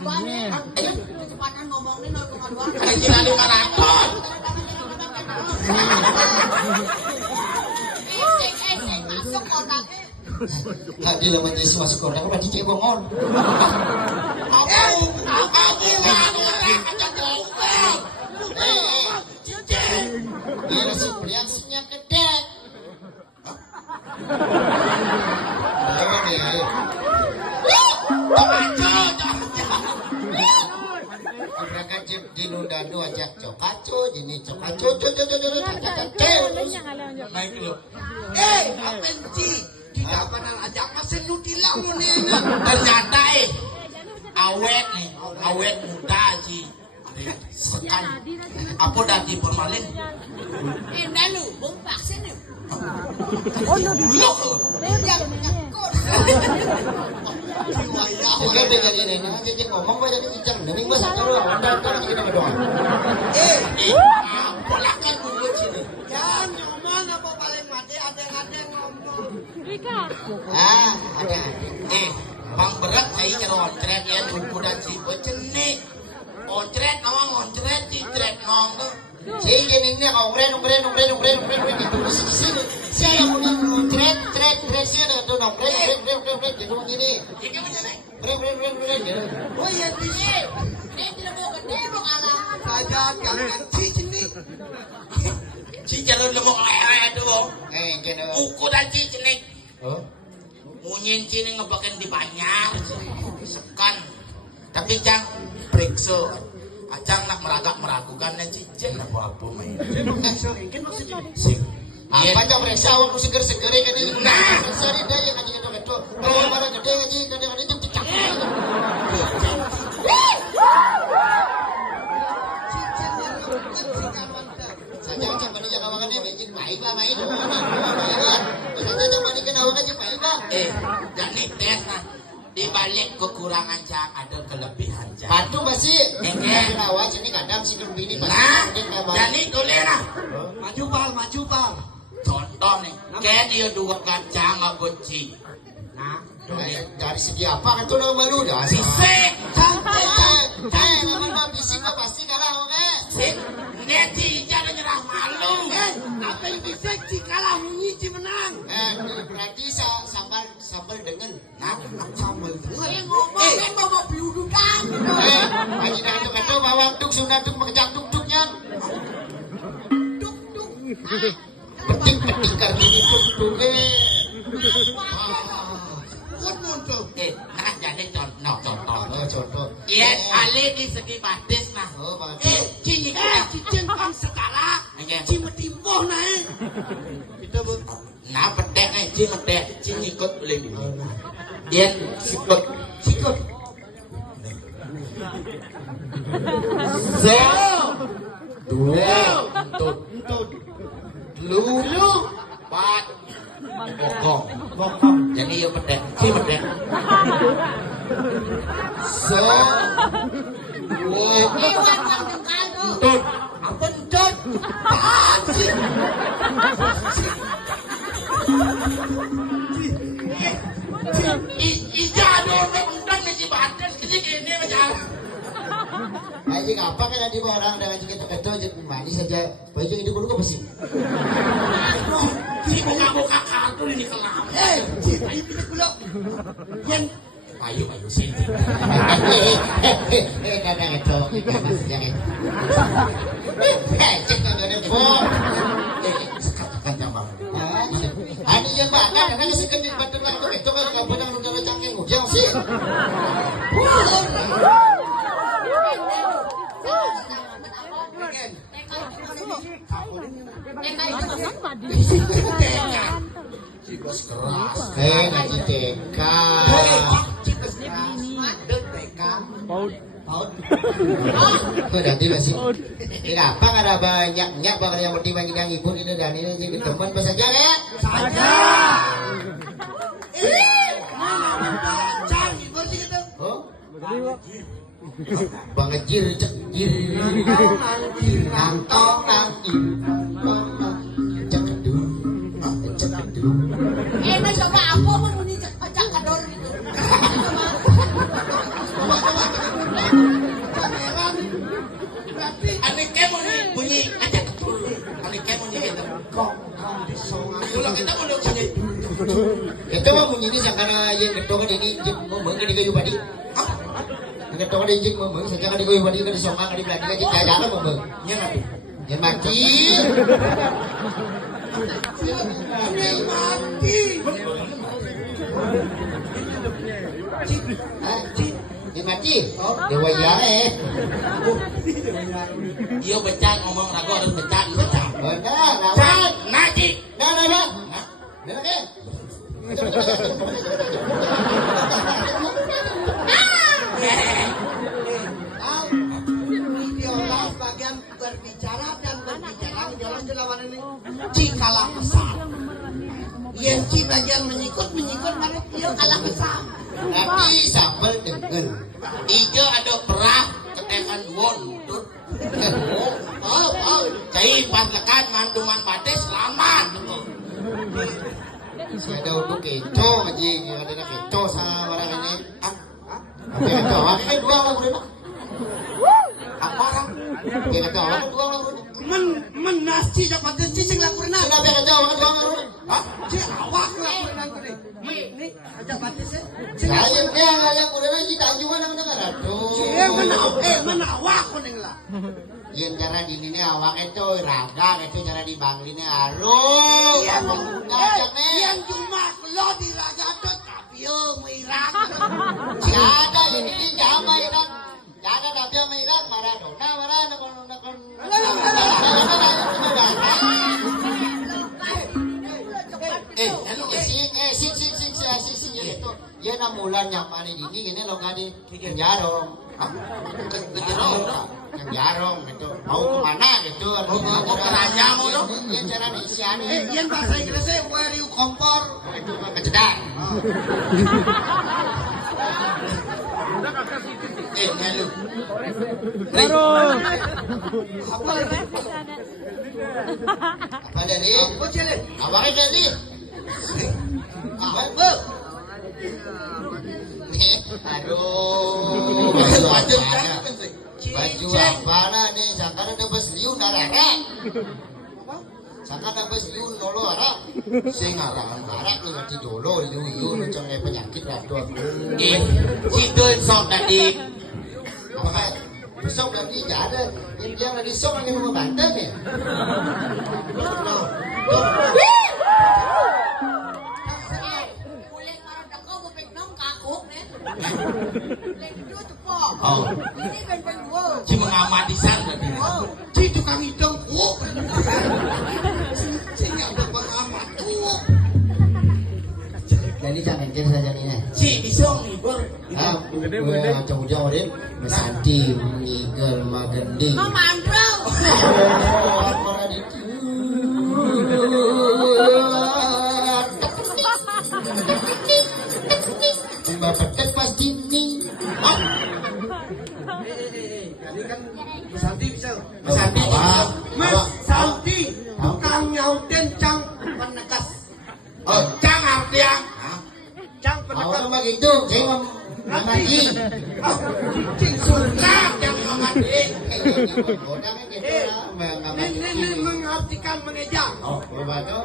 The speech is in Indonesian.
Kecepatan ngomongnya 0,2. Kira 500. Masuk kotaknya. Tadi lah menjadi masuk kotak apa dicek bongon. Aku orang aja gombel. Dia masih reaksinya gede. Lewat ya. Mereka di Nundanu ajak cokaco, jadi cokaco, Naik lu. Apa sih? Kita pernah ajak mesin lu tilang lu nih. Ternyata awet nih, awet muda sih. Sekan. Apa dari formalin? Ini lu, bung vaksin nih. Loh. Jika dengan ini, nanti cik ngomong banyak cicang, demi masa terus anda kita berdoa. Apalah kan dulu sini. Jangan ngomong apa paling mati ada ngomong. Ada. Bang berat saya nyeroncret ya tunggu dan si becenik. Oncret nawang oncret di tret ngong tuh. Cik ini ongren itu di sini. Saya punya tret sih ada tuh ongren di rumah ini. Ini macam ni. Gitu. Oh iya ini tidak mau gede mau kalah. Jangan cicini. Cijalur lemok lere tuh. Gitu. Uku dan cicenik. Oh. Munyin cini ngebakin di banyak. Sekan. Tapi jang periksa. Ajang nak meragukan dan cicing apa-apa main. Sing. Apa jam resa aku seger-seger ini. Nah, sari daya kan gitu gitu. Kalau barang gede ngaji kadang-kadang itu cicak. Saja coba dia kawangannya bikin baik lah main. Saja coba dia kawangannya baik lah. Jadi tes nah. Di balik kekurangan jang ada kelebihan jang. Batu masih. Awal sini kadang si kerbini pasti. Nah, jadi tulen lah. Maju bal. Contoh nih, kayak dia dua kacang abuci. Nah, dari segi apa kan tuh nama lu dah. Sisik. Nama bisik pasti kalah oke. Sik, neti jangan nyerah malu. Apa yang bisa kalah menyici menang. Berarti sambal dengan. Nah, sambal Yang ngomong kan bawa biudukan. Haji dah itu bawang duk sunat duk mengejar duk-duknya. Duk. Petik kartini duk-duk Untuk nah jadi contoh. contoh. Iya, alih di segi batis nah. Oh, bagus. Cini Cicing pang sekala. Cimetimpoh naik. Kita bu. Nah, pedek nih, cini ikut boleh ini. Iya, sikut. Dua, tut, lu, pat, bokong. Jadi ya pedek. Hewan yang dengkal tuh. Tut, apa tut? Pasti. Ija ada undang nih si batas gini macam. Haji apa kan tadi orang dengan kita jadi manis saja. Baju itu dulu apa sih? Si buka kartu ini kelam. Ayo kita kulok. Yang Ayo sini. Kadang itu jangan. Cek ada bom. Sekarang jambang. Ani yang bakal karena sekedar betul lah itu kan kamu yang udah cangking ujang sih. Sikus keras. Ngaji TK. Paut. Berarti masih. Kenapa ada banyaknya bakal yang penting bagi yang ibu ini dan ini jadi teman saja ya? saja. Oh? Bangejir jir nantong cekedu. Coba apa pun bunyi cak kedor gitu. Cái đó đi chứ mừng sẽ cho đi quay qua đi cái sòng ăn đi lại cái chả chả nó mừng nhớ là nhìn mặt chi nhìn mặt chi để quay giá em Iyo becak ngomong ragu harus becak becak. benar lah Cak, naji. dah benar ke Biola bagian berbicara dan berbicara jalan jelawan ini Ci kalah besar. Yang Ci bagian menyikut mana dia kalah besar. nanti sambal dengkul Ijo ada perah ketengan won. Oh, Cai pas lekan manduman bate selamat. saya dah untuk kecoh aja ada nak kecoh sama orang ini apa kecoh apa dua orang udah Apa orang? dia kecoh apa dua orang udah menasi dapat cicing laporan. kenapa kecoh apa dua orang udah Hah? Ci awak laporan tadi. Ini aja batis ya. saya yang udah lagi tak juga nak dengar aduh Mana awak ko ning lah. yang cara di sini awak itu raga itu cara di bang ini aduh Iya, ngajak nih yang cuma lo di raga dot kapio mirang. ada ini sama Irak ada tapi sama Irak Maradona Hello sing itu dia 6 bulan nyaman di sini gini lo nggak di jarong jarong gitu mau kemana gitu Mau ke raja mau dong. yang cara di sini Yang bahasa Inggrisnya where you kompor. itu mah kecedak hello. apa dari Oh, Cile. awalnya dari Apa? aduh Baju baju apa nih sangka ada bes liu narara sangka ada bes liu nolo ara sing arangan barak lu ngerti dolo liu macam kayak penyakit rado Itu sok tadi. apa besok lagi nggak ada yang lagi sok lagi rumah Banten ya Oh, si mengamati sana tadi. Ci tukang hidung kuk. Ci nggak ada pengamat kuk. jadi jangan kira saja nih Si bisa ngibur. jauh-jauh deh mesanti menigel magendi Mandro. Mbak pedet pas dinding Ini kan Mas Santi bisa. Mas Santi Awak. Mas Santi tukang nyautin cang penegas. Oh, cang artiang. Cang awak penegas. mah gitu saya mau ngamati Cing suka Cang ngamati. Godang gitu lah ini mengartikan mengejar. oh betul